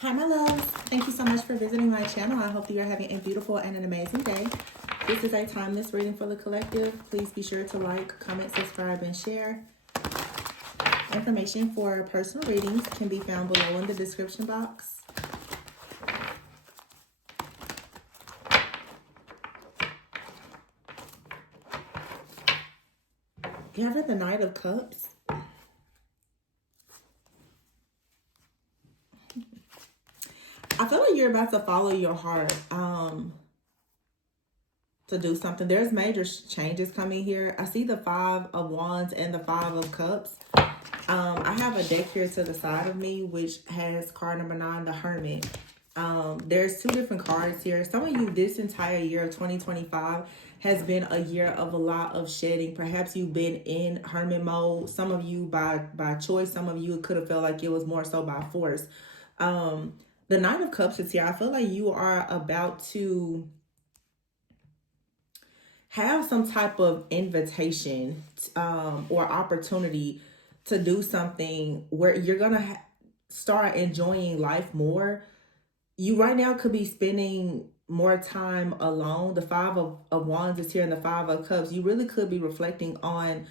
Hi, my loves. Thank you so much for visiting my channel. I hope that you're having a beautiful and an amazing day. This is a timeless reading for the collective. Please be sure to like, comment, subscribe, and share. Information for personal readings can be found below in the description box. You have the Knight of Cups. I feel like you're about to follow your heart to do something. There's major changes coming here. I see the Five of Wands and the Five of Cups. I have a deck here to the side of me, which has card number 9, the Hermit. There's two different cards here. Some of you, this entire year of 2025 has been a year of a lot of shedding. Perhaps you've been in hermit mode. Some of you by choice. Some of you, it could have felt like it was more so by force. The Nine of Cups is here. I feel like you are about to have some type of invitation or opportunity to do something where you're going to start enjoying life more. You right now could be spending more time alone. The Five of Wands is here and the Five of Cups. You really could be reflecting on,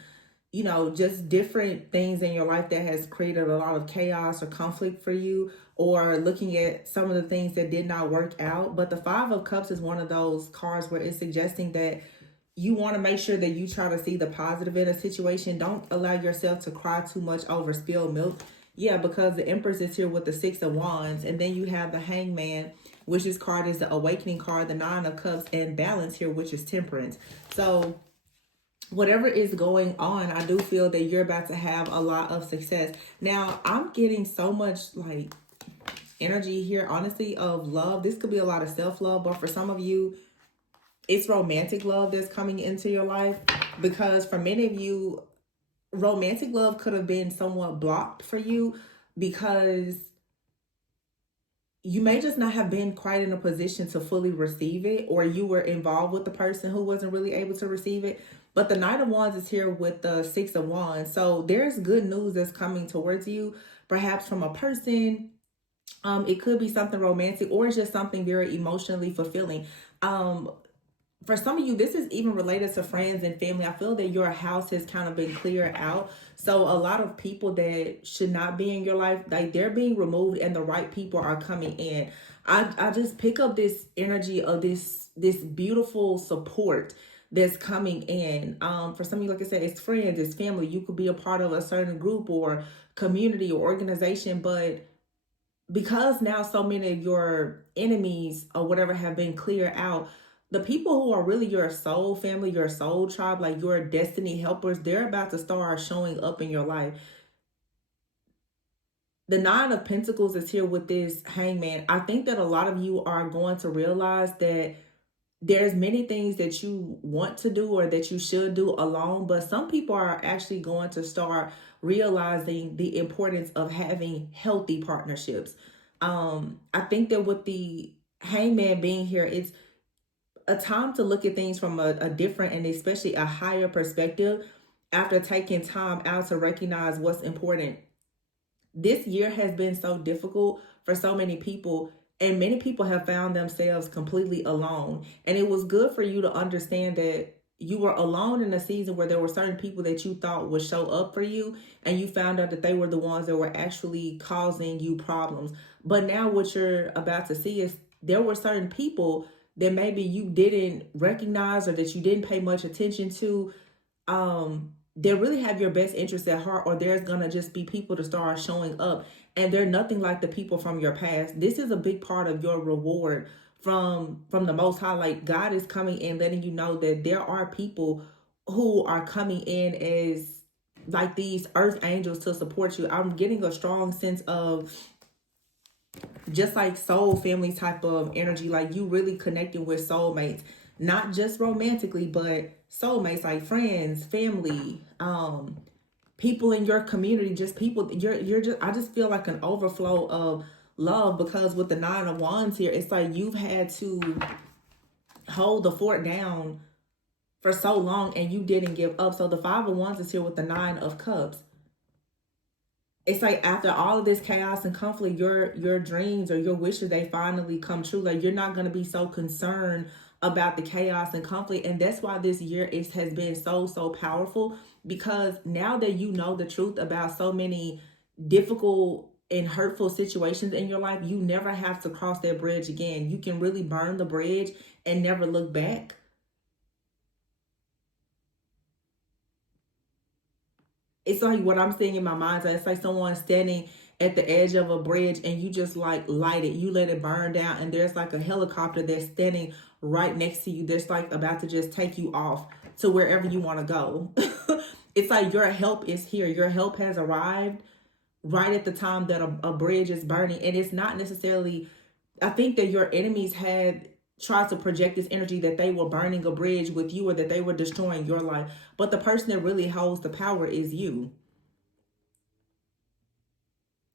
you know, just different things in your life that has created a lot of chaos or conflict for you, or looking at some of the things that did not work out. But the Five of Cups is one of those cards where it's suggesting that you want to make sure that you try to see the positive in a situation. Don't allow yourself to cry too much over spilled milk. Yeah, because the Empress is here with the Six of Wands. And then you have the Hangman, which this card is the Awakening card, the Nine of Cups, and Balance here, which is Temperance. So whatever is going on, I do feel that you're about to have a lot of success. Now, I'm getting so much like energy here, honestly, of love. This could be a lot of self-love, but for some of you, it's romantic love that's coming into your life, because for many of you, romantic love could have been somewhat blocked for you because you may just not have been quite in a position to fully receive it, or you were involved with the person who wasn't really able to receive it. But the Knight of Wands is here with the Six of Wands. So there's good news that's coming towards you, perhaps from a person. It could be something romantic, or it's just something very emotionally fulfilling. For some of you, this is even related to friends and family. I feel that your house has kind of been cleared out. So a lot of people that should not be in your life, like, they're being removed and the right people are coming in. I just pick up this energy of this beautiful support that's coming in. For some of you, like I said, it's friends, it's family. You could be a part of a certain group or community or organization, but because now so many of your enemies or whatever have been cleared out, the people who are really your soul family, your soul tribe, like your destiny helpers, they're about to start showing up in your life. The Nine of Pentacles is here with this Hangman. I think that a lot of you are going to realize that there's many things that you want to do or that you should do alone, but some people are actually going to start realizing the importance of having healthy partnerships. I think that with the Hangman being here, it's a time to look at things from a different and especially a higher perspective after taking time out to recognize what's important. This year has been so difficult for so many people, and many people have found themselves completely alone. And it was good for you to understand that you were alone in a season where there were certain people that you thought would show up for you, and you found out that they were the ones that were actually causing you problems. But now what you're about to see is there were certain people that maybe you didn't recognize or that you didn't pay much attention to, they really have your best interest at heart, or there's gonna just be people to start showing up, and they're nothing like the people from your past. This is a big part of your reward from the Most High. Like, God is coming in, letting you know that there are people who are coming in as like these earth angels to support you. I'm getting a strong sense of just like soul family type of energy, like you really connecting with soulmates, not just romantically, but soulmates, like friends, family, people in your community, just people you're just, I just feel like an overflow of love, because with the Nine of Wands here, it's like you've had to hold the fort down for so long and you didn't give up. So the Five of Wands is here with the Nine of Cups. it's like after all of this chaos and conflict, your dreams or your wishes, they finally come true. Like you're not gonna be so concerned about the chaos and conflict. And that's why this year has been so powerful, because now that you know the truth about so many difficult and hurtful situations in your life, you never have to cross that bridge again. You can really burn the bridge and never look back. It's like what I'm seeing in my mind. It's like someone standing at the edge of a bridge and you just like light it, you let it burn down, and there's like a helicopter that's standing right next to you that's like about to just take you off to wherever you want to go. It's like your help is here. Your help has arrived right at the time that a bridge is burning. And it's not necessarily, I think that your enemies had tried to project this energy that they were burning a bridge with you or that they were destroying your life. But the person that really holds the power is you.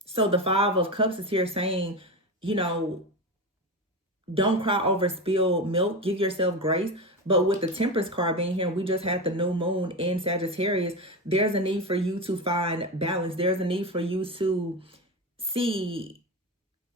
So the Five of Cups is here saying, you know, don't cry over spilled milk. Give yourself grace. But with the Temperance card being here, we just had the new moon in Sagittarius. There's a need for you to find balance. There's a need for you to see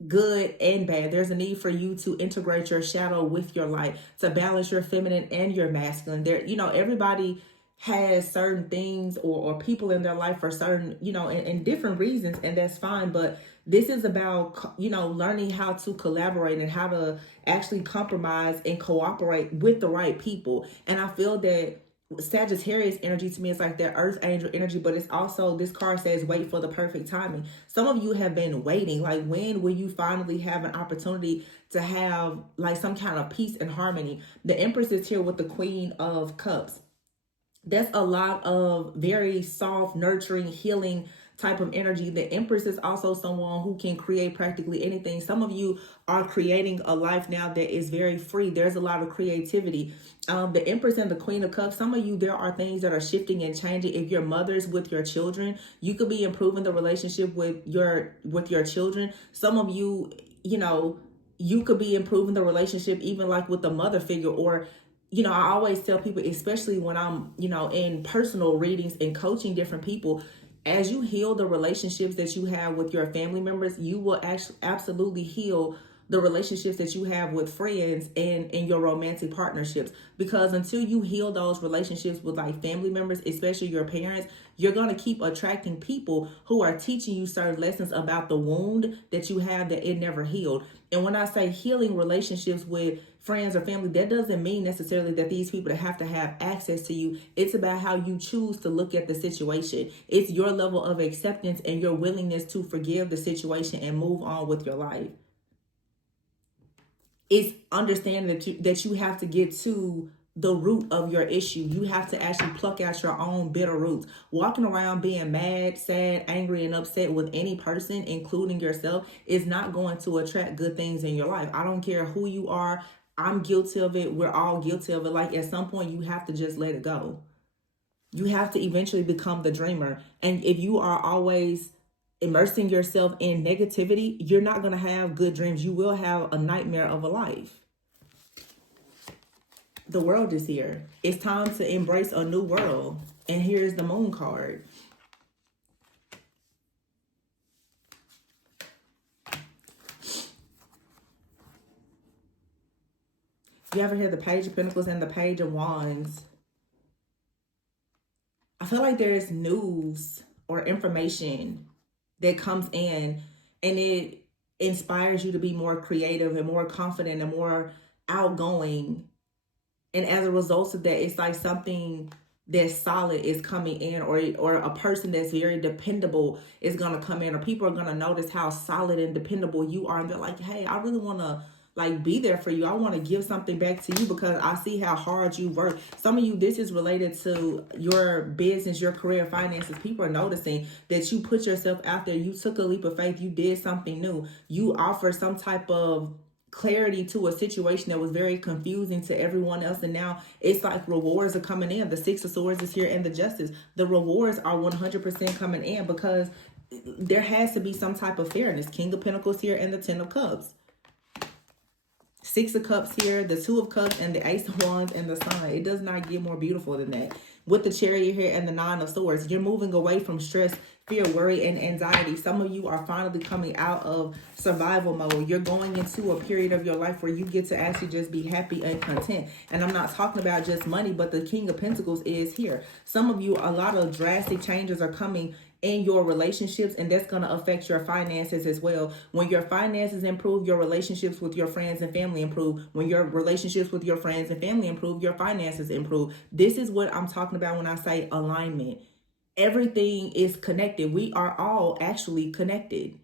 good and bad. There's a need for you to integrate your shadow with your light, to balance your feminine and your masculine. There, you know, everybody has certain things or people in their life for certain, you know, and different reasons, and that's fine. But this is about, you know, learning how to collaborate and how to actually compromise and cooperate with the right people. And I feel that Sagittarius energy to me is like that earth angel energy, but it's also, this card says wait for the perfect timing. Some of you have been waiting, like when will you finally have an opportunity to have like some kind of peace and harmony? The Empress is here with the Queen of Cups. That's a lot of very soft, nurturing, healing type of energy. The Empress is also someone who can create practically anything. Some of you are creating a life now that is very free. There's a lot of creativity. The Empress and the Queen of Cups, some of you, there are things that are shifting and changing. If you're mothers with your children, you could be improving the relationship with your children. Some of you, you know, you could be improving the relationship even like with the mother figure. Or you know, I always tell people, especially when I'm, you know, in personal readings and coaching different people, as you heal the relationships that you have with your family members, you will actually absolutely heal the relationships that you have with friends and in your romantic partnerships. Because until you heal those relationships with like family members, especially your parents, you're going to keep attracting people who are teaching you certain lessons about the wound that you have that it never healed. And when I say healing relationships with friends or family, that doesn't mean necessarily that these people have to have access to you. It's about how you choose to look at the situation. It's your level of acceptance and your willingness to forgive the situation and move on with your life. It's understanding that you have to get to the root of your issue. You have to actually pluck out your own bitter roots. Walking around being mad, sad, angry, and upset with any person, including yourself, is not going to attract good things in your life. I don't care who you are. I'm guilty of it. We're all guilty of it. Like at some point, you have to just let it go. You have to eventually become the dreamer. And if you are always immersing yourself in negativity, you're not going to have good dreams. You will have a nightmare of a life. The world is here. It's time to embrace a new world. And here's the moon card. You ever hear the Page of Pentacles and the Page of Wands? I feel like there's news or information that comes in and it inspires you to be more creative and more confident and more outgoing. And as a result of that, it's like something that's solid is coming in, or a person that's very dependable is going to come in, or people are going to notice how solid and dependable you are. And they're like, hey, I really want to like be there for you. I want to give something back to you because I see how hard you work. Some of you, this is related to your business, your career, finances. People are noticing that you put yourself out there. You took a leap of faith. You did something new. You offer some type of clarity to a situation that was very confusing to everyone else. And now it's like rewards are coming in. The Six of Swords is here and the Justice. The rewards are 100% coming in because there has to be some type of fairness. King of Pentacles here and the Ten of Cups. Six of Cups here, the Two of Cups, and the Ace of Wands and the Sun. It does not get more beautiful than that. With the Chariot here and the Nine of Swords, you're moving away from stress, fear, worry, and anxiety. Some of you are finally coming out of survival mode. You're going into a period of your life where you get to actually just be happy and content. And I'm not talking about just money, but the King of Pentacles is here. Some of you, a lot of drastic changes are coming in your relationships, and that's going to affect your finances as well. When your finances improve, your relationships with your friends and family improve. When your relationships with your friends and family improve, your finances improve. This is what I'm talking about when I say alignment. Everything is connected. We are all actually connected.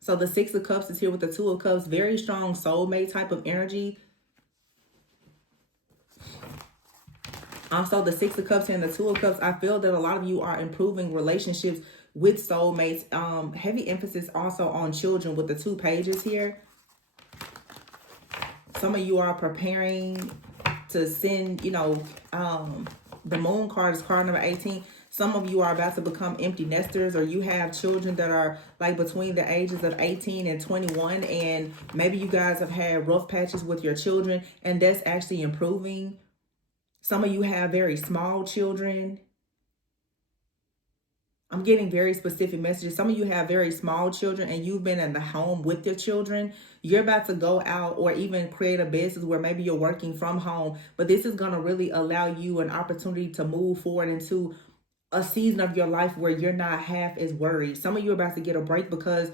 So the Six of Cups is here with the Two of Cups. Very strong soulmate type of energy. Also, the Six of Cups and the Two of Cups, I feel that a lot of you are improving relationships with soulmates. Heavy emphasis also on children with the two pages here. Some of you are preparing to send, the moon card is card number 18. Some of you are about to become empty nesters, or you have children that are like between the ages of 18 and 21. And maybe you guys have had rough patches with your children, and that's actually improving. Some of you have very small children. I'm getting very specific messages. Some of you have very small children and you've been in the home with your children. You're about to go out or even create a business where maybe you're working from home. But this is going to really allow you an opportunity to move forward into a season of your life where you're not half as worried. Some of you are about to get a break because,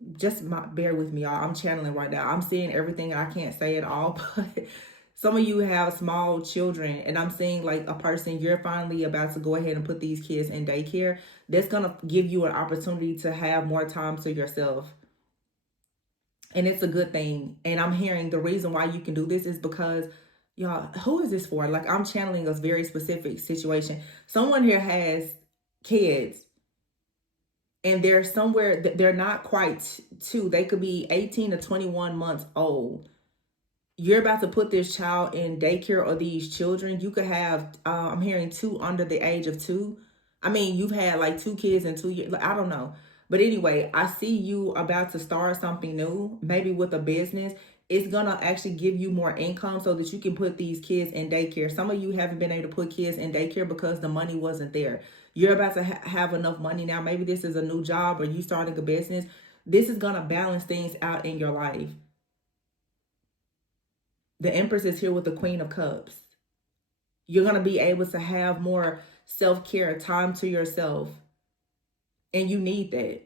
bear with me, y'all. I'm channeling right now. I'm seeing everything. I can't say it all, but some of you have small children, and I'm seeing like a person, you're finally about to go ahead and put these kids in daycare. That's going to give you an opportunity to have more time to yourself. And it's a good thing. And I'm hearing the reason why you can do this is because, y'all, who is this for? Like, I'm channeling a very specific situation. Someone here has kids, and they're somewhere, they're not quite two. They could be 18 to 21 months old. You're about to put this child in daycare, or these children. You could have, I'm hearing two under the age of 2. I mean, you've had like 2 kids in 2 years. I don't know. But anyway, I see you about to start something new, maybe with a business. It's going to actually give you more income so that you can put these kids in daycare. Some of you haven't been able to put kids in daycare because the money wasn't there. You're about to have enough money now. Maybe this is a new job or you starting a business. This is going to balance things out in your life. The Empress is here with the Queen of Cups. You're going to be able to have more self-care, time to yourself. And you need that.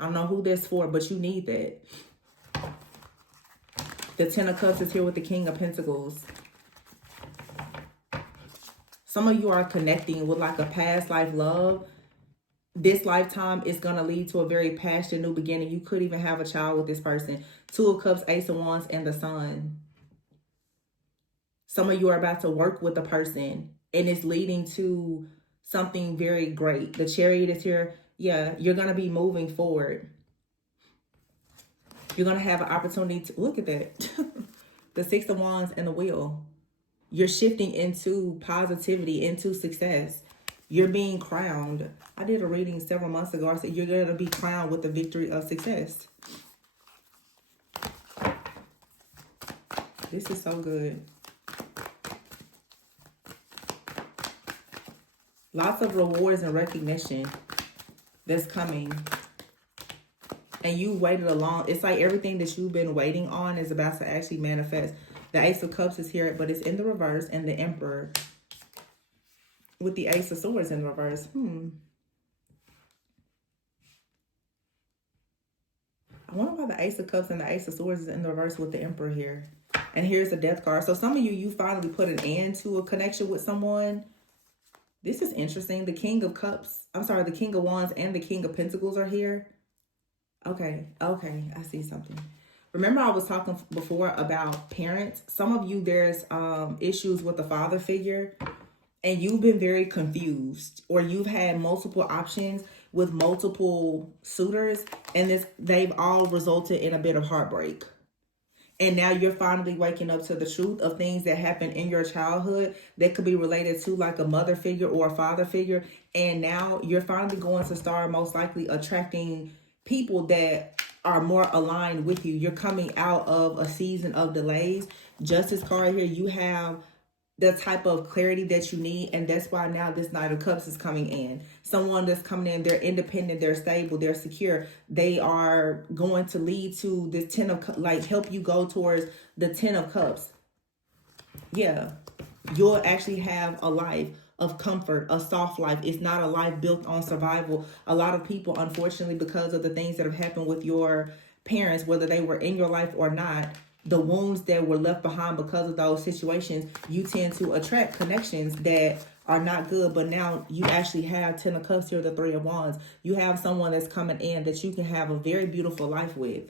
I don't know who that's for, but you need that. The Ten of Cups is here with the King of Pentacles. Some of you are connecting with like a past life love. This lifetime is going to lead to a very passionate new beginning. You could even have a child with this person. Two of Cups, Ace of Wands, and the Sun. Some of you are about to work with a person, and it's leading to something very great. The Chariot is here. Yeah, you're going to be moving forward. You're going to have an opportunity to, look at that. The Six of Wands and the Wheel. You're shifting into positivity, into success. You're being crowned. I did a reading several months ago. I said you're going to be crowned with the victory of success. This is so good. Lots of rewards and recognition that's coming. And you waited a long, it's like everything that you've been waiting on is about to actually manifest. The Ace of Cups is here, but it's in the reverse, and the Emperor with the Ace of Swords in the reverse. I wonder why the Ace of Cups and the Ace of Swords is in the reverse with the Emperor here. And here's the Death card. So some of you finally put an end to a connection with someone. This is interesting. The King of Cups, the King of Wands and the King of Pentacles are here. Okay, I see something. Remember I was talking before about parents. Some of you, there's issues with the father figure, and you've been very confused, or you've had multiple options with multiple suitors, and they've all resulted in a bit of heartbreak. And now you're finally waking up to the truth of things that happened in your childhood that could be related to like a mother figure or a father figure. And now you're finally going to start most likely attracting people that are more aligned with you. You're coming out of a season of delays. Justice card here, you have the type of clarity that you need, and that's why now this Knight of Cups is coming in. Someone that's coming in, they're independent, they're stable, they're secure. They are going to lead to this like help you go towards the 10 of Cups. Yeah, you'll actually have a life of comfort, a soft life. It's not a life built on survival. A lot of people, unfortunately, because of the things that have happened with your parents, whether they were in your life or not, the wounds that were left behind because of those situations, you tend to attract connections that are not good. But now you actually have 10 of Cups here, the 3 of Wands. You have someone that's coming in that you can have a very beautiful life with.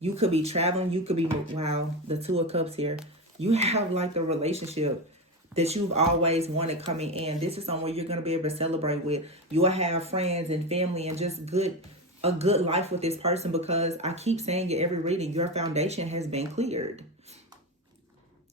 You could be traveling. You could be, wow, the 2 of Cups here. You have like the relationship that you've always wanted coming in. This is someone you're going to be able to celebrate with. You'll have friends and family and just a good life with this person, because I keep saying it every reading, your foundation has been cleared.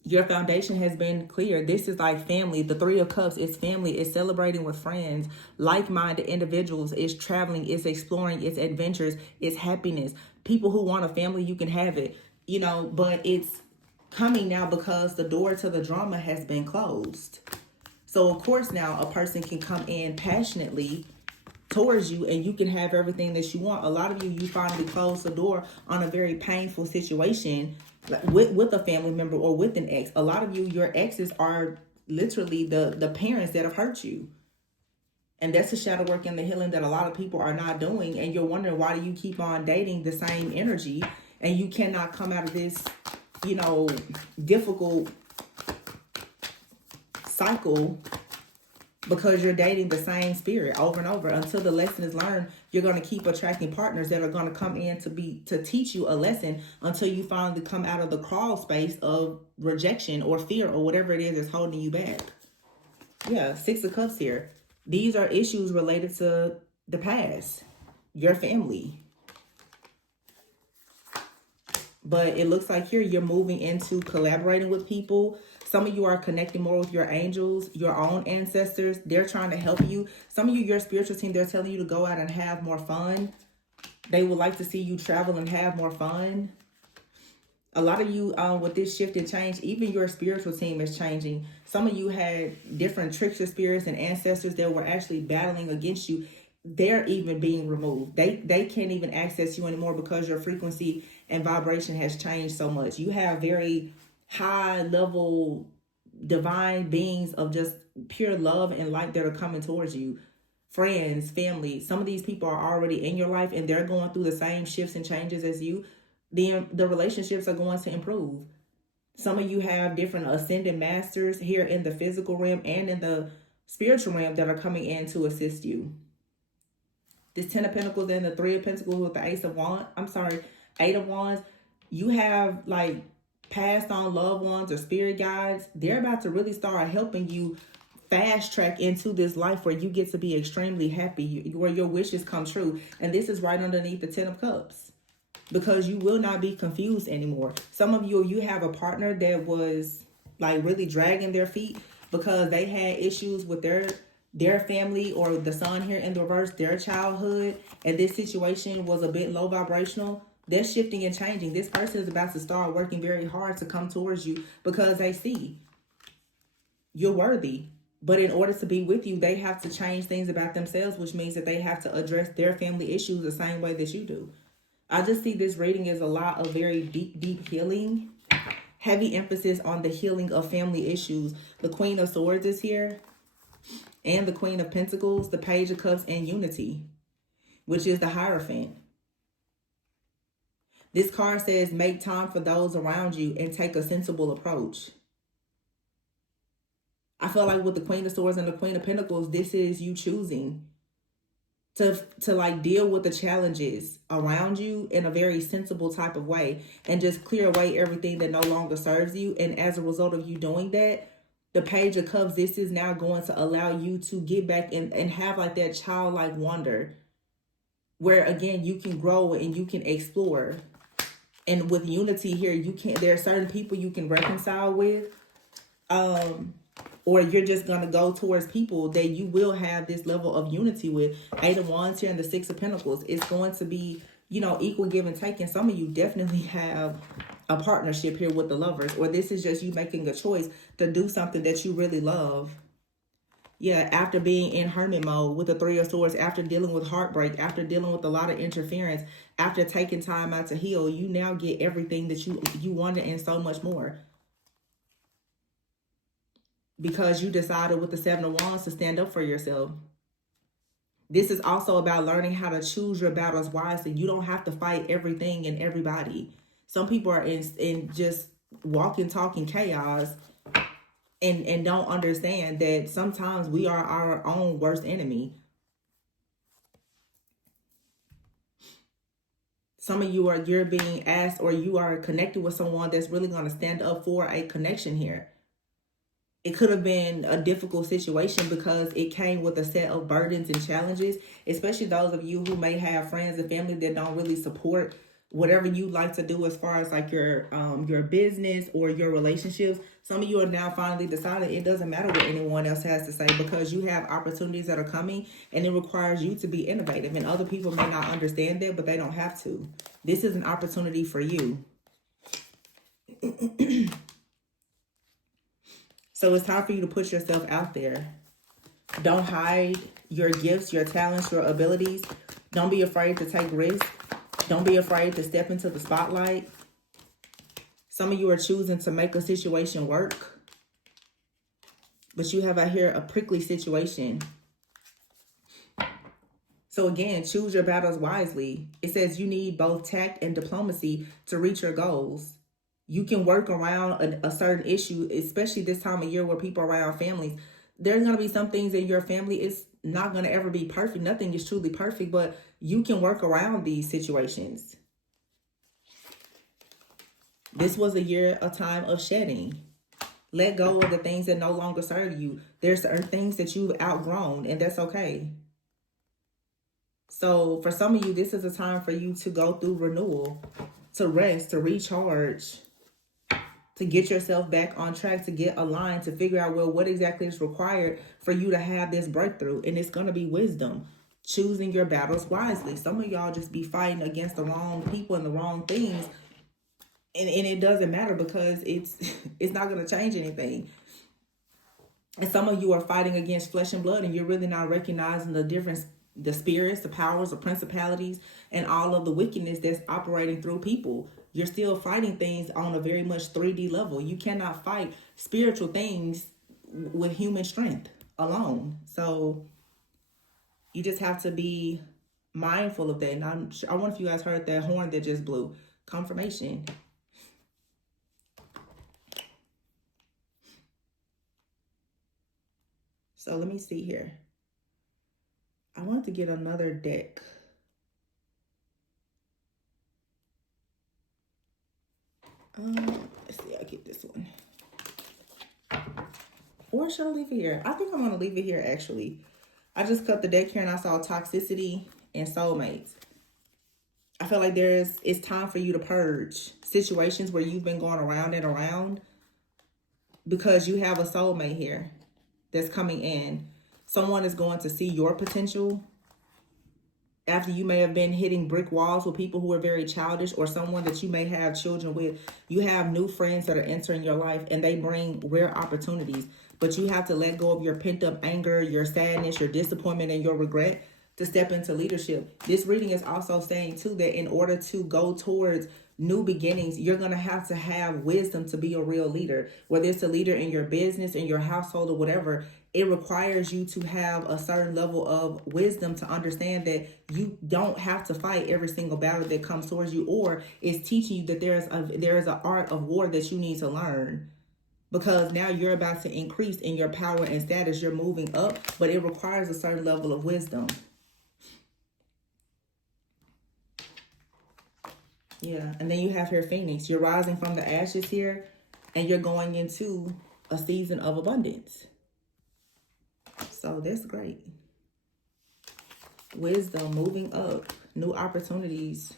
Your foundation has been cleared. This is like family. The 3 of Cups is family. It's celebrating with friends, like-minded individuals. It's traveling. It's exploring. It's adventures. It's happiness. People who want a family, you can have it. You know, but it's coming now because the door to the drama has been closed. So, of course, now a person can come in passionately towards you and you can have everything that you want. A lot of you finally close the door on a very painful situation with a family member or with an ex. A lot of you, your exes are literally the parents that have hurt you. And that's the shadow work and the healing that a lot of people are not doing. And you're wondering, why do you keep on dating the same energy and you cannot come out of this, you know, difficult cycle? Because you're dating the same spirit over and over. Until the lesson is learned, you're going to keep attracting partners that are going to come in to teach you a lesson until you finally come out of the crawl space of rejection or fear or whatever it is that's holding you back. Yeah, 6 of Cups here. These are issues related to the past, your family. But it looks like here you're moving into collaborating with people. Some of you are connecting more with your angels, your own ancestors. They're trying to help you. Some of you, your spiritual team, they're telling you to go out and have more fun. They would like to see you travel and have more fun. A lot of you, with this shift and change, even your spiritual team is changing. Some of you had different trickster spirits and ancestors that were actually battling against you. They're even being removed. They can't even access you anymore because your frequency and vibration has changed so much. You have very high level divine beings of just pure love and light that are coming towards you. Friends, family. Some of these people are already in your life and they're going through the same shifts and changes as you. The relationships are going to improve. Some of you have different ascended masters here in the physical realm and in the spiritual realm that are coming in to assist you. This 10 of Pentacles and the 3 of Pentacles with the Eight of Wands. You have like passed on loved ones or spirit guides. They're about to really start helping you fast track into this life where you get to be extremely happy, where your wishes come true. And this is right underneath the 10 of Cups, because you will not be confused anymore. Some of you have a partner that was like really dragging their feet because they had issues with their family, or the sun here in the reverse, their childhood, and this situation was a bit low vibrational. They're shifting and changing. This person is about to start working very hard to come towards you because they see you're worthy. But in order to be with you, they have to change things about themselves, which means that they have to address their family issues the same way that you do. I just see this reading as a lot of very deep healing. Heavy emphasis on the healing of family issues. The Queen of Swords is here. And the Queen of Pentacles, the Page of Cups, and Unity, which is the Hierophant. This card says, make time for those around you and take a sensible approach. I feel like with the Queen of Swords and the Queen of Pentacles, this is you choosing to like deal with the challenges around you in a very sensible type of way and just clear away everything that no longer serves you. And as a result of you doing that, the Page of Cups, this is now going to allow you to get back and have like that childlike wonder where, again, you can grow and you can explore. And with Unity here, there are certain people you can reconcile with, or you're just going to go towards people that you will have this level of unity with. 8 of Wands here and the 6 of Pentacles. It's going to be equal give and take. And some of you definitely have a partnership here with the Lovers, or this is just you making a choice to do something that you really love. Yeah, after being in hermit mode with the Three of Swords, after dealing with heartbreak, after dealing with a lot of interference, after taking time out to heal, you now get everything that you wanted and so much more. Because you decided with the Seven of Wands to stand up for yourself. This is also about learning how to choose your battles wisely. You don't have to fight everything and everybody. Some people are in just walking, talking chaos and don't understand that sometimes we are our own worst enemy. Some of you're being asked, or you are connected with someone that's really going to stand up for a connection here. It could have been a difficult situation because it came with a set of burdens and challenges, especially those of you who may have friends and family that don't really support whatever you like to do as far as like your business or your relationships. Some of you are now finally deciding it doesn't matter what anyone else has to say, because you have opportunities that are coming and it requires you to be innovative. And other people may not understand that, but they don't have to. This is an opportunity for you. So it's time for you to put yourself out there. Don't hide your gifts, your talents, your abilities. Don't be afraid to take risks. Don't be afraid to step into the spotlight. Some of you are choosing to make a situation work, but you have out here a prickly situation. So again, choose your battles wisely. It says you need both tact and diplomacy to reach your goals. You can work around a certain issue, especially this time of year where people are around families. There's going to be some things in your family. It's not going to ever be perfect. Nothing is truly perfect, but you can work around these situations. This was a time of shedding. Let go of the things that no longer serve you. There's certain things that you've outgrown, and that's okay. So for some of you, this is a time for you to go through renewal, to rest, to recharge, to get yourself back on track, to get aligned, to figure out, well, what exactly is required for you to have this breakthrough. And it's going to be wisdom, choosing your battles wisely. Some of y'all just be fighting against the wrong people and the wrong things. And it doesn't matter, because it's not going to change anything. And some of you are fighting against flesh and blood, and you're really not recognizing the difference, the spirits, the powers, the principalities, and all of the wickedness that's operating through people. You're still fighting things on a very much 3D level. You cannot fight spiritual things with human strength alone. So you just have to be mindful of that. And I wonder if you guys heard that horn that just blew. Confirmation. So let me see here. I wanted to get another deck. Let's see, I'll get this one. Or should I leave it here? I think I'm going to leave it here, actually. I just cut the deck here and I saw toxicity and soulmates. I feel like it's time for you to purge situations where you've been going around and around, because you have a soulmate here that's coming in. Someone is going to see your potential after you may have been hitting brick walls with people who are very childish, or someone that you may have children with. You have new friends that are entering your life and they bring rare opportunities, but you have to let go of your pent up anger, your sadness, your disappointment, and your regret to step into leadership. This reading is also saying too that in order to go towards new beginnings, you're going to have wisdom to be a real leader. Whether it's a leader in your business, in your household, or whatever, it requires you to have a certain level of wisdom to understand that you don't have to fight every single battle that comes towards you, or it's teaching you that there is an art of war that you need to learn. Because now you're about to increase in your power and status. You're moving up, but it requires a certain level of wisdom. Yeah, and then you have here Phoenix. You're rising from the ashes here, and you're going into a season of abundance. So that's great. Wisdom, moving up, new opportunities,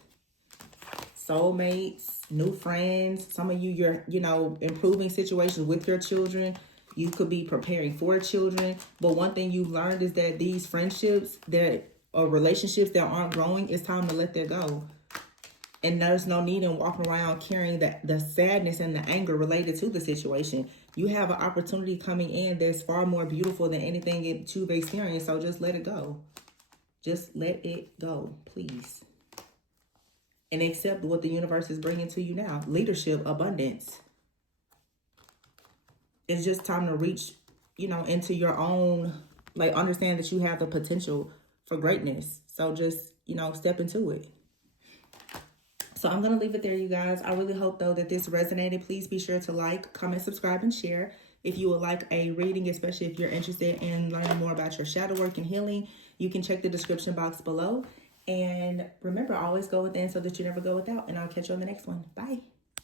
soulmates, new friends. Some of you, you're improving situations with your children. You could be preparing for children. But one thing you've learned is that these friendships or relationships that aren't growing, it's time to let that go. And there's no need in walking around carrying the sadness and the anger related to the situation. You have an opportunity coming in that's far more beautiful than anything that you've experienced. So just let it go. Just let it go, please. And accept what the universe is bringing to you now. Leadership, abundance. It's just time to reach, you know, into your own, like, understand that you have the potential for greatness. So just, you know, step into it. So I'm going to leave it there, you guys. I really hope, though, that this resonated. Please be sure to like, comment, subscribe, and share. If you would like a reading, especially if you're interested in learning more about your shadow work and healing, you can check the description box below. And remember, always go within so that you never go without. And I'll catch you on the next one. Bye.